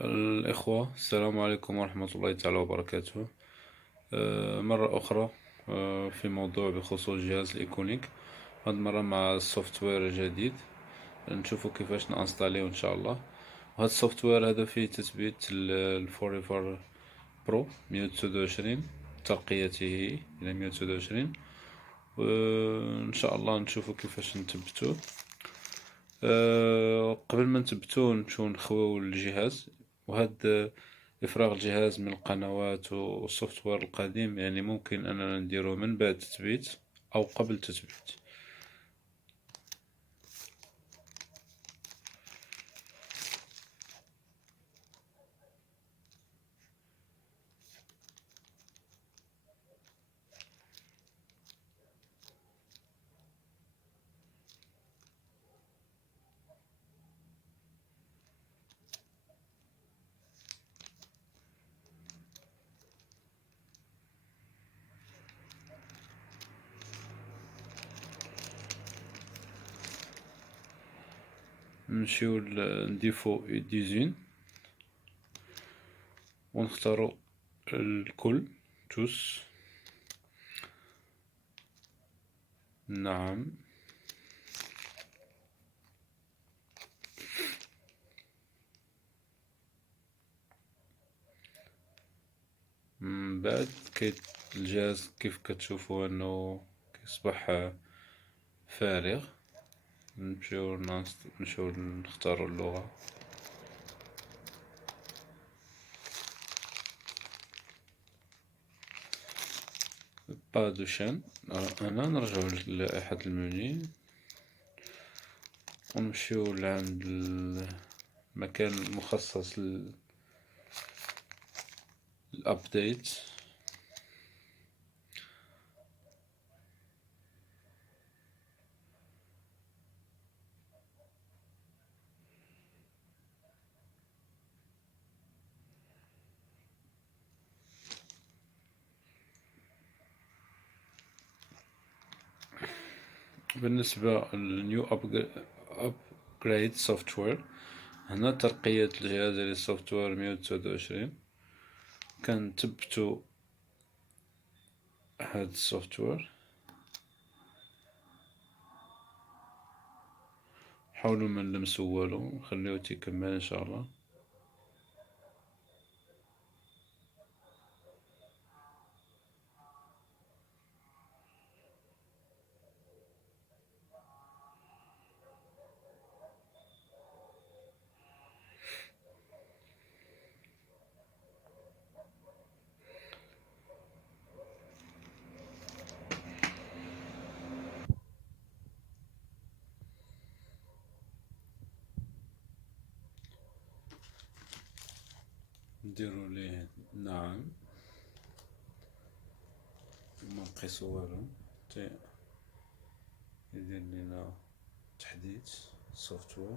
الإخوة، السلام عليكم ورحمة الله تعالى وبركاته. مرة أخرى، في موضوع بخصوص جهاز الإيكونيك. هاد المرة مع السوفت وير الجديد، نشوفو كيفاش نانستاليو إن شاء الله. وهاد السوفت وير هذا فيه تثبيت الفوريفر برو 129، ترقيته إلى 129. وإن شاء الله نشوفو كيفاش نثبتوه. قبل ما نثبتوه نمشيو نخويو الجهاز. وهاد إفراغ الجهاز من القنوات والسوفت وير القديم، يعني ممكن أننا نديروه من بعد تثبيت أو قبل تثبيت. نمشيو نديفو ديزين ونختارو الكل توس. نعم. من بعد الجهاز كيف كتشوفوا انه كيصبح فارغ. نمشيو نختاروا اللغة. با دو شان. هنا نرجعو للائحة المنيو ونمشيو لعند المكان المخصص للابديت. بالنسبة للنيو ابجريد سوفتوير، هنا ترقية الجهاز للسوفت وير 129. كنثبتو هاد السوفت وير. حاولوا ما نلمسو والو، نخليوه تيكمل ان شاء الله. نديرو ليه نعم، ما نقيسو والو، يدير لينا تحديث سوفت وير.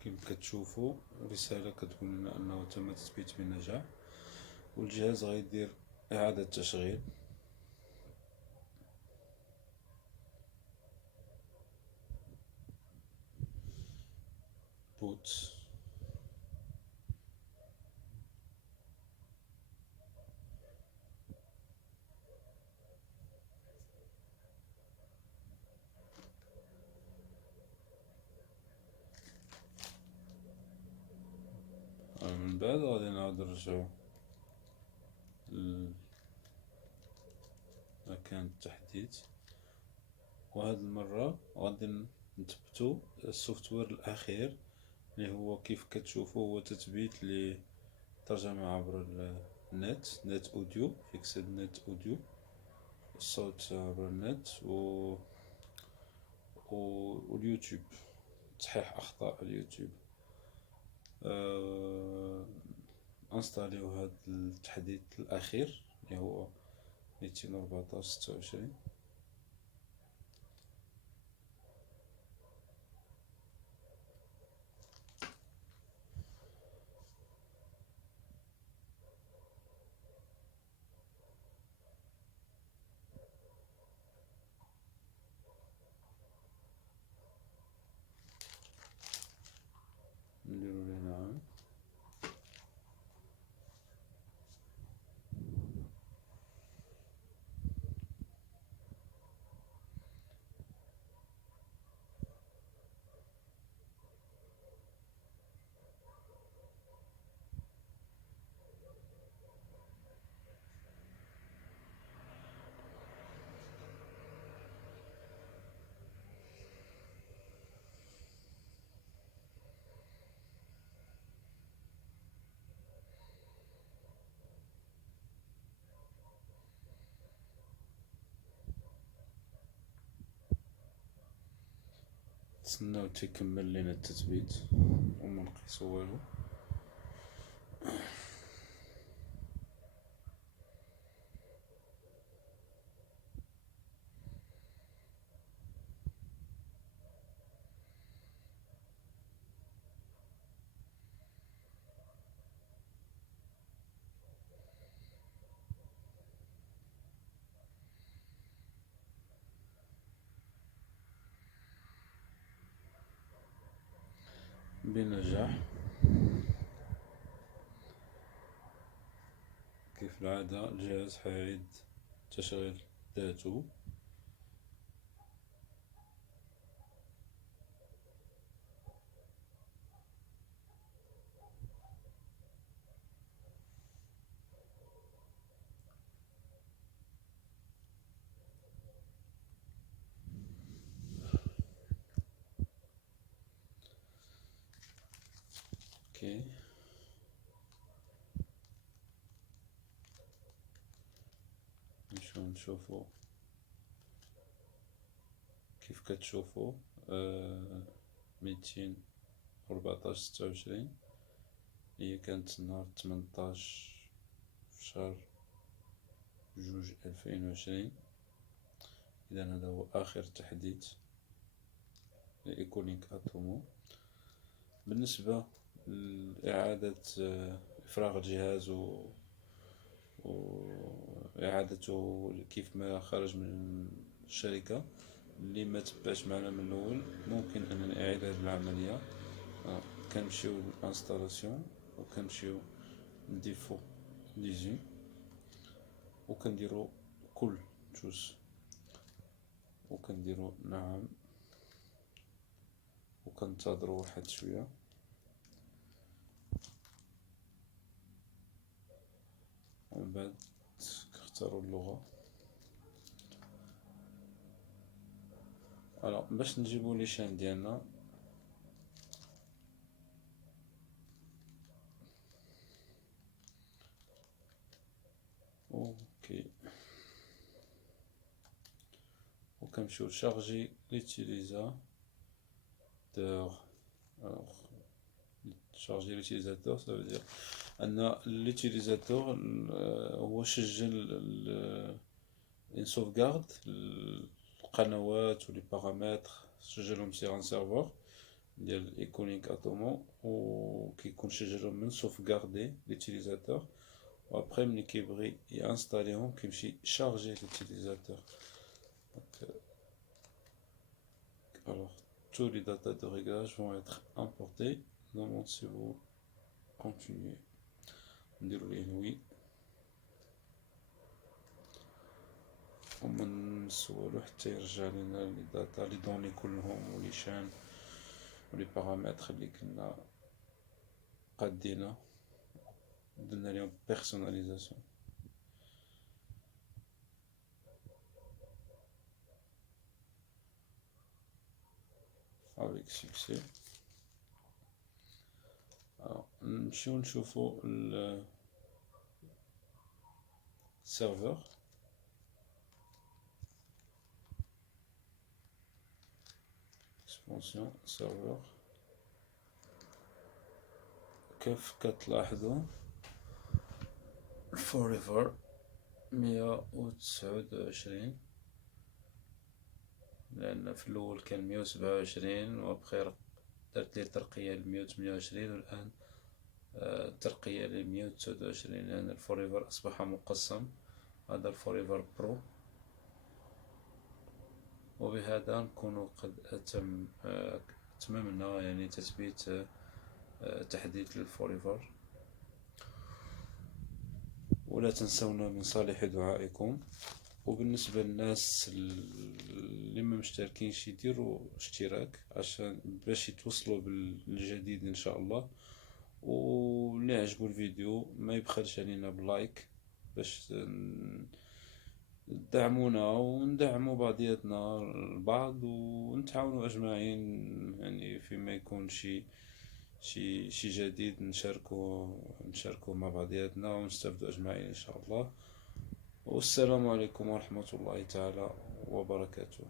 كيف كتشوفوا رسالة كتقول لنا أنه تم تثبيت بنجاح، والجهاز غيدير إعادة تشغيل. بوت. من بعد غادي نعاود نرجعو للمكان كان التحديث. وهاد المرة غادي نثبتو السوفتوير الأخير اللي هو كيف كتشوفو هو تثبيت لترجمة عبر نت أوديو، فيكسد نت أوديو، الصوت عبر النت واليوتيوب، تصحيح أخطاء اليوتيوب. انستاليو هاد التحديث الأخير اللي هو 214.26. نديرو ليه نعم. نتسناو تيكمل لينا التثبيت ومنقيسو والو. بنجاح كيف العادة. الجهاز حيعيد تشغيل ذاته. اوكي، نشوفو كيف كتشوفو. 214.26 هي كانت نهار 18 في شهر جوج 2020. إذا هذا هو آخر تحديث لإيكونيك أتومو. بالنسبة لإعادة إفراغ الجهاز وإعادته كيف ما خرج من الشركة، اللي ما تبعش معنا من الأول ممكن أن نعيد هذه العملية. كنمشيو للانستالاسيون وكنمشيو نديفو ليزي وكنديرو كل جزء وكنديرو نعم وكنتظروا واحد شوية. ومن بعد كنختاروا اللغة. باش نجيبو لي شان ديالنا اوكي، وكنمشيو شارجي ليتيليزاتور. شارجي ليتيليزاتور ça veut dire ان ليتيليزاتور هو سجل une sauvegarde القنوات ولي بارامتر، سجلهم سيغ ان سيرفور ديال ايكونيك اتومو، وكيكون سجلهم من sauvegarder ليتيليزاتور. وابخي ملي كيبغي يانستاليهم كيمشي شارجي ليتيليزاتور. Alors tous les data de réglage vont être importés dans mon si vous continuez. نديرو ليه وي ومنسولو حتى يرجع لنا لي داتا لي دوني كلهم ولي شان ولي بارامتر اللي كنا قادينا درنا ليهم بيرسوناليزاسيون. avec succès. Alors, نمشيو نشوفو السيرفر. اكسبانسيون سيرفر. كيف كتلاحظوا فوريفر 129، لأن في الأول كان 127 وبخير درت ليه ترقية ل128، والآن ترقية ل129 لأن الفوريفر أصبح مقسم. هذا الفوريفر برو. وبهذا نكون قد أتممنا يعني تثبيت تحديث للفوريفر. ولا تنسونا من صالح دعائكم. وبالنسبة للناس اللي ما مشتركينش يديروا اشتراك عشان باش يتوصلوا بالجديد ان شاء الله. واللي عجبو الفيديو ما يبخلش علينا بلايك باش تدعمونا وندعموا بعضياتنا البعض ونتعاونوا اجمعين، يعني فيما يكون شي جديد نشاركوا مع بعضياتنا ونستفدوا اجمعين ان شاء الله. والسلام عليكم ورحمة الله تعالى وبركاته.